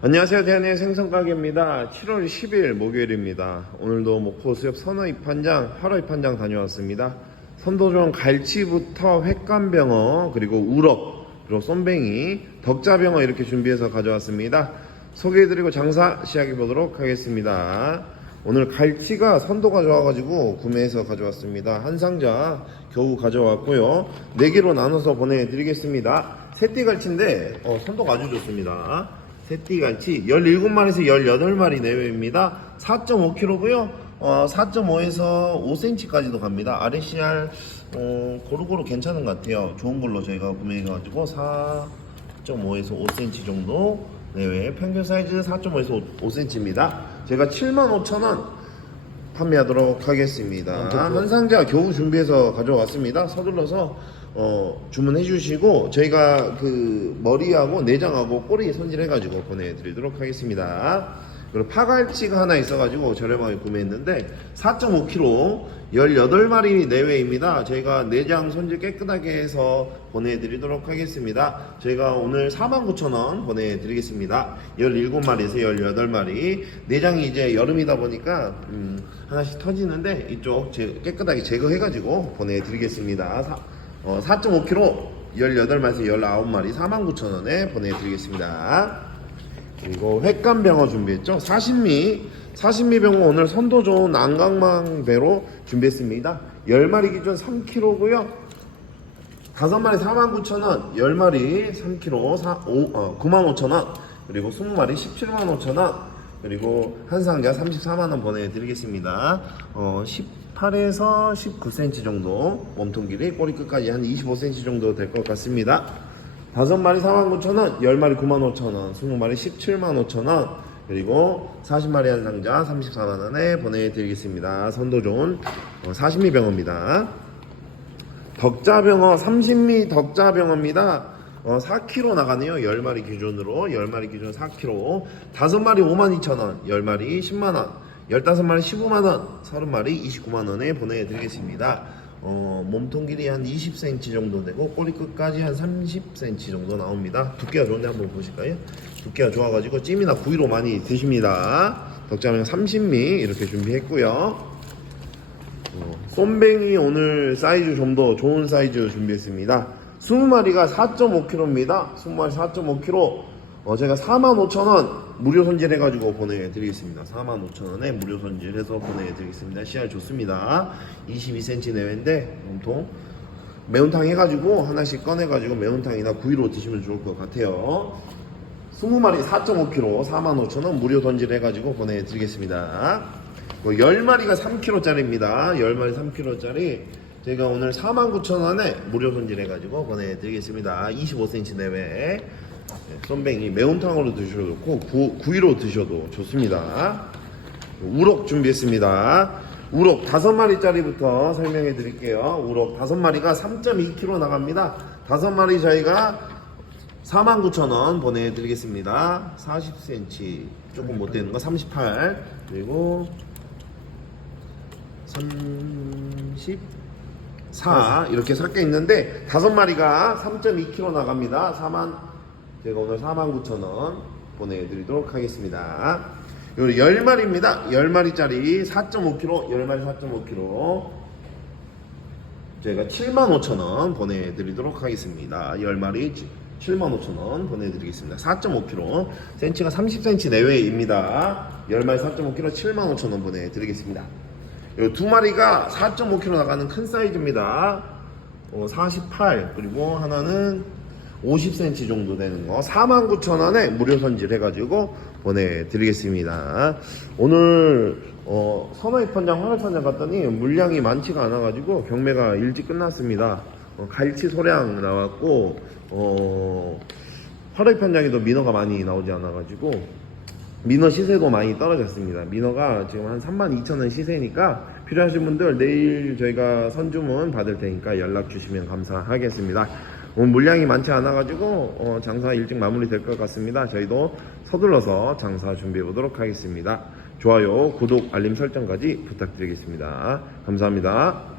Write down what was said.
안녕하세요. 대한의 생선가게입니다. 7월 10일 목요일입니다. 오늘도 목포 수협 선어 입판장, 8월 입판장 다녀왔습니다. 선도종 갈치부터 횟감병어, 그리고 우럭, 그리고 쏨뱅이, 덕자병어 이렇게 준비해서 가져왔습니다. 소개해드리고 장사 시작해 보도록 하겠습니다. 오늘 갈치가 선도가 좋아가지고 구매해서 가져왔습니다. 한 상자 겨우 가져왔고요. 4개로 나눠서 보내드리겠습니다. 새띠 갈치인데 어, 선도가 아주 좋습니다. 새띠갈치 17마리에서 18마리 내외입니다. 4.5kg고요. 어, 4.5에서 5cm까지도 갑니다. RCR 어, 고루고루 괜찮은 것 같아요. 좋은 걸로 저희가 구매해가지고 4.5에서 5cm 정도 내외 평균 사이즈 4.5에서 5cm입니다. 제가 75,000원 판매하도록 하겠습니다. 한 상자 겨우 준비해서 가져왔습니다. 서둘러서 어, 주문해 주시고 저희가 그 머리하고 내장하고 꼬리 손질해가지고 보내드리도록 하겠습니다. 그리고 파갈치가 하나 있어가지고 저렴하게 구매했는데 4.5kg 18마리 내외입니다. 저희가 내장 손질 깨끗하게 해서 보내드리도록 하겠습니다. 저희가 오늘 49,000원 보내드리겠습니다. 17마리에서 18마리. 내장이 이제 여름이다 보니까 음, 하나씩 터지는데 이쪽 제- 깨끗하게 제거해가지고 보내드리겠습니다. 사- 어, 4.5kg 18마리에서 19마리 49,000원에 보내드리겠습니다. 그리고 횟감병어 준비했죠. 사신미, 사신미 병어 오늘 선도 좋은 안강망 배로 준비했습니다. 10마리 기준 3kg고요. 5마리 49,000원, 10마리 3kg 4, 5, 어, 95,000원, 그리고 20마리 175,000원, 그리고 한 상자 34만원 보내드리겠습니다. 어, 18에서 19cm 정도 몸통 길이 꼬리 끝까지 한 25cm 정도 될 것 같습니다. 다섯 마리 49,000원, 10마리 95,000원, 20마리 175,000원, 그리고 40마리 한 상자 34만 원에 보내드리겠습니다. 선도 좋은 어, 40미 병어입니다. 덕자 병어 30미 덕자 병어입니다. 어, 4kg 나가네요. 10마리 기준으로 10마리 기준 4kg 5마리 52,000원 10마리 10만원 15마리 15만원 30마리 29만원에 보내드리겠습니다. 어, 몸통 길이 한 20cm 정도 되고 꼬리 끝까지 한 30cm 정도 나옵니다. 두께가 좋은데 한번 보실까요? 두께가 좋아가지고 찜이나 구이로 많이 드십니다. 덕자병 30미 이렇게 준비했고요. 어, 쏨뱅이 오늘 사이즈 좀 더 좋은 사이즈 준비했습니다. 20마리가 4.5kg입니다. 20마리 4.5kg. 어, 제가 45,000원 무료 손질해가지고 보내드리겠습니다. 45,000원에 무료 손질해서 보내드리겠습니다. 씨알 좋습니다. 22cm 내외인데 몸통 매운탕 해가지고 하나씩 꺼내가지고 매운탕이나 구이로 드시면 좋을 것 같아요. 20마리 4.5kg 45,000원 무료 손질해가지고 보내드리겠습니다. 뭐 10마리가 3kg짜리입니다. 10마리 3kg짜리 제가 오늘 49,000원에 무료 손질해가지고 보내드리겠습니다. 25cm 내외 네, 쏨뱅이 매운탕으로 드셔도 좋고 구, 구이로 드셔도 좋습니다. 우럭 준비했습니다. 우럭 5마리짜리부터 설명해 드릴게요. 우럭 5마리가 3.2kg 나갑니다. 5마리 저희가 49,000원 보내드리겠습니다. 40cm 조금 못 되는 거 38 그리고 34 이렇게 섞여 있는데 다섯 마리가 3.2kg 나갑니다. 4만 제가 오늘 49,000원 보내드리도록 하겠습니다. 요 10마리입니다. 10마리짜리 4.5kg, 10마리 4.5kg. 저희가 75,000원 보내드리도록 하겠습니다. 10마리 75,000원 보내드리겠습니다. 4.5kg, 센치가 30cm 내외입니다. 10마리 4.5kg 75,000원 보내드리겠습니다. 요 두 마리가 4.5kg 나가는 큰 사이즈입니다. 어, 48 그리고 하나는 50cm 정도 되는 거 49,000원에 무료 손질 해가지고 보내드리겠습니다. 오늘 어, 선화입판장 화물판장 갔더니 물량이 많지가 않아가지고 경매가 일찍 끝났습니다. 어, 갈치 소량 나왔고 어, 화로입판장에도 민어가 많이 나오지 않아가지고 민어 시세도 많이 떨어졌습니다. 민어가 지금 한 32,000원 시세니까 필요하신 분들 내일 저희가 선주문 받을 테니까 연락 주시면 감사하겠습니다. 오늘 물량이 많지 않아가지고 어, 장사 일찍 마무리될 것 같습니다. 저희도 서둘러서 장사 준비해 보도록 하겠습니다. 좋아요, 구독, 알림 설정까지 부탁드리겠습니다. 감사합니다.